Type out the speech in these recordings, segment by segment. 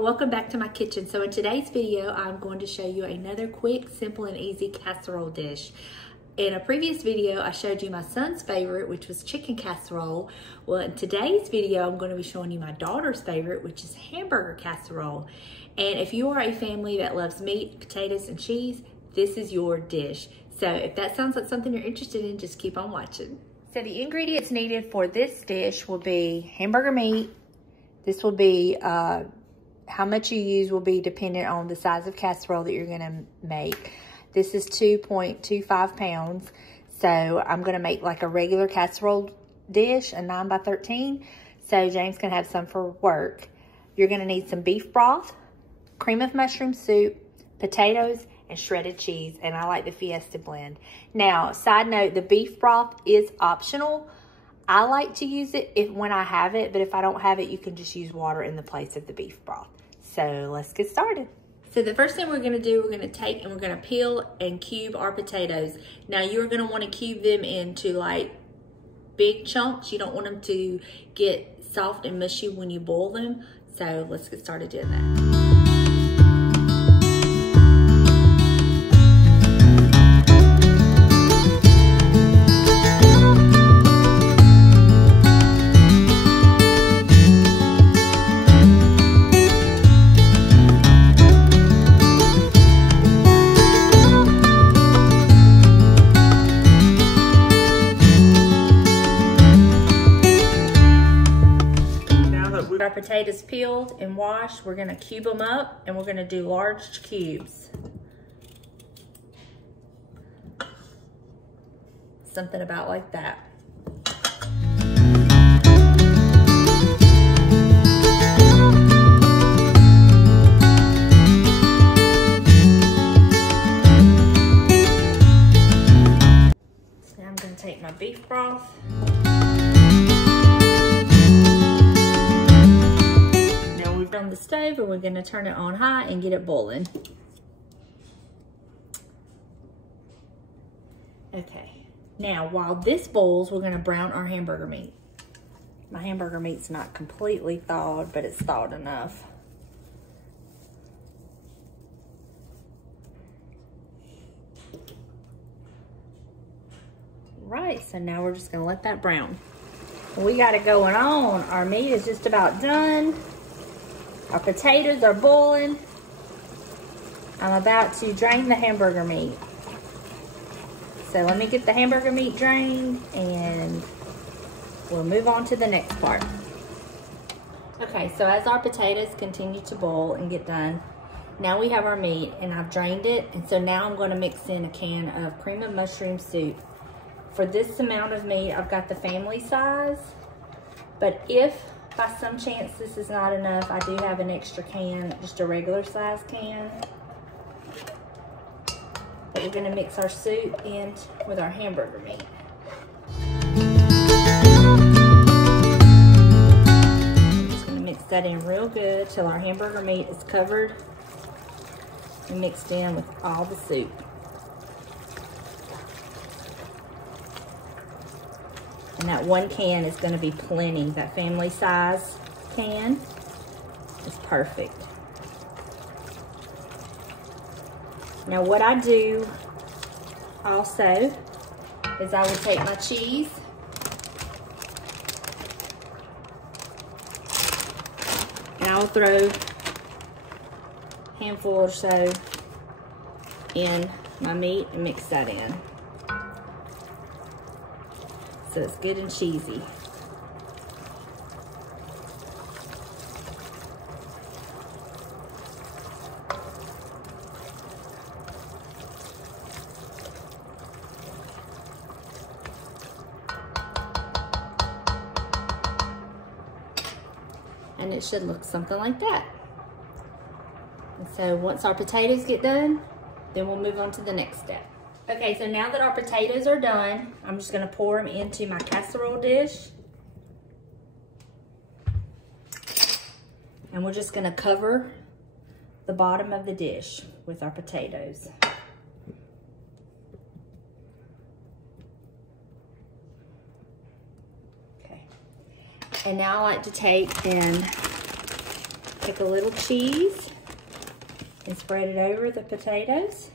Welcome back to my kitchen. So in today's video, I'm going to show you another quick, simple, and easy casserole dish. In a previous video, I showed you my son's favorite, which was chicken casserole. Well, in today's video, I'm going to be showing you my daughter's favorite, which is hamburger casserole. And if you are a family that loves meat, potatoes, and cheese, this is your dish. So if that sounds like something you're interested in, just keep on watching. So the ingredients needed for this dish will be hamburger meat. This will be how much you use will be dependent on the size of casserole that you're gonna make. This is 2.25 pounds. So I'm gonna make like a regular casserole dish, a 9 by 13. So James can have some for work. You're gonna need some beef broth, cream of mushroom soup, potatoes, and shredded cheese. And I like the Fiesta blend. Now, side note, the beef broth is optional. I like to use it when I have it, but if I don't have it, you can just use water in the place of the beef broth. So let's get started. So the first thing we're gonna do, we're gonna take and we're gonna peel and cube our potatoes. Now you're gonna wanna cube them into like big chunks. You don't want them to get soft and mushy when you boil them. So let's get started doing that. Our potatoes peeled and washed, we're gonna cube them up and we're gonna do large cubes. Something about like that. So now I'm gonna take my beef broth. On the stove, and we're going to turn it on high and get it boiling. Okay, now while this boils, we're going to brown our hamburger meat. My hamburger meat's not completely thawed, but it's thawed enough. Right, so now we're just going to let that brown. We got it going on. Our meat is just about done. Our potatoes are boiling. I'm about to drain the hamburger meat. So let me get the hamburger meat drained and we'll move on to the next part. Okay, so as our potatoes continue to boil and get done, now we have our meat and I've drained it. And so now I'm gonna mix in a can of cream of mushroom soup. For this amount of meat, I've got the family size, but if by some chance this is not enough, I do have an extra can, just a regular size can. But we're gonna mix our soup in with our hamburger meat. I'm just gonna mix that in real good till our hamburger meat is covered and mixed in with all the soup. And that one can is going to be plenty. That family size can is perfect. Now what I do also is I will take my cheese and I will throw a handful or so in my meat and mix that in. So it's good and cheesy. And it should look something like that. And so once our potatoes get done, then we'll move on to the next step. Okay, so now that our potatoes are done, I'm just gonna pour them into my casserole dish. And we're just gonna cover the bottom of the dish with our potatoes. Okay, And now I like to take a little cheese and spread it over the potatoes.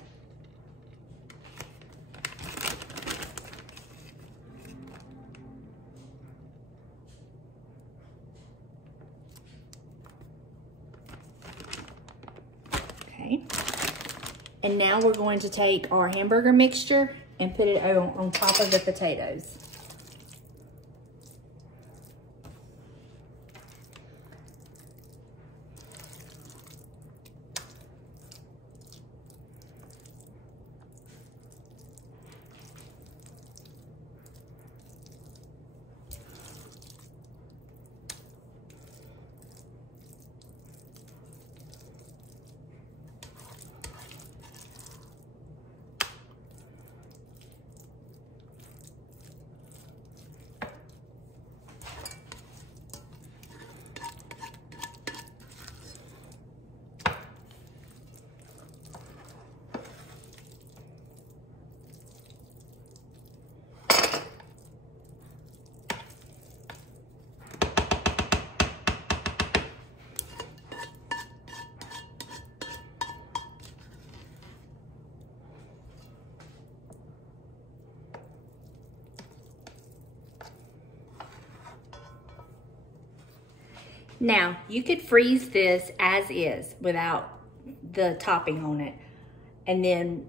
Okay. And now we're going to take our hamburger mixture and put it on top of the potatoes. Now, you could freeze this as is without the topping on it. And then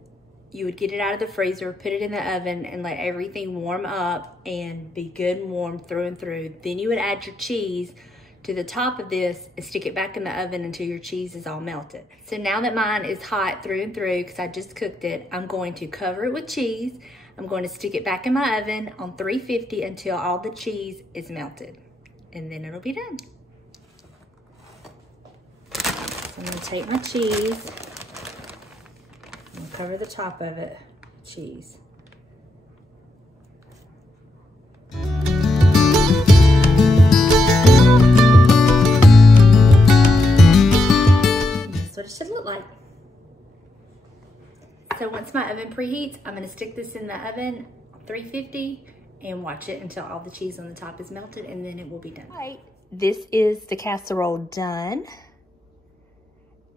you would get it out of the freezer, put it in the oven, and let everything warm up and be good and warm through and through. Then you would add your cheese to the top of this and stick it back in the oven until your cheese is all melted. So now that mine is hot through and through, because I just cooked it, I'm going to cover it with cheese. I'm going to stick it back in my oven on 350 until all the cheese is melted. And then it'll be done. I'm gonna take my cheese and cover the top of it with cheese. That's what it should look like. So once my oven preheats, I'm gonna stick this in the oven on 350 and watch it until all the cheese on the top is melted, and then it will be done. All right, this is the casserole done.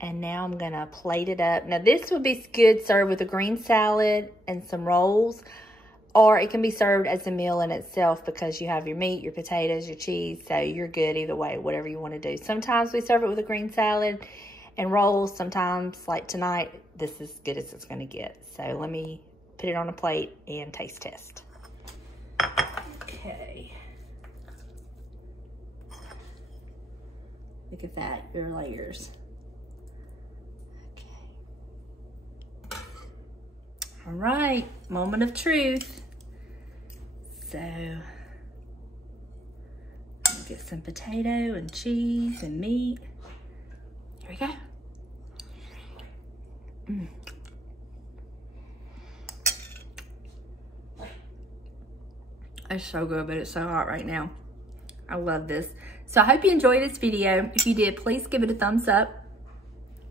And now I'm gonna plate it up. Now this would be good served with a green salad and some rolls, or it can be served as a meal in itself because you have your meat, your potatoes, your cheese, so you're good either way, whatever you wanna do. Sometimes we serve it with a green salad and rolls. Sometimes, like tonight, this is as good as it's gonna get. So let me put it on a plate and taste test. Okay. Look at that, your layers. All right, moment of truth. So, I'll get some potato and cheese and meat. Here we go. It's so good, but it's so hot right now. I love this. So I hope you enjoyed this video. If you did, please give it a thumbs up.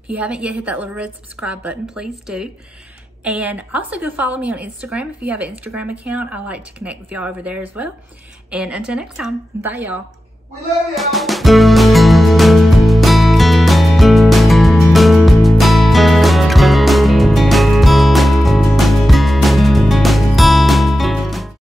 If you haven't yet hit that little red subscribe button, please do. And also go follow me on Instagram if you have an Instagram account. I like to connect with y'all over there as well. And until next time, bye y'all. We love y'all.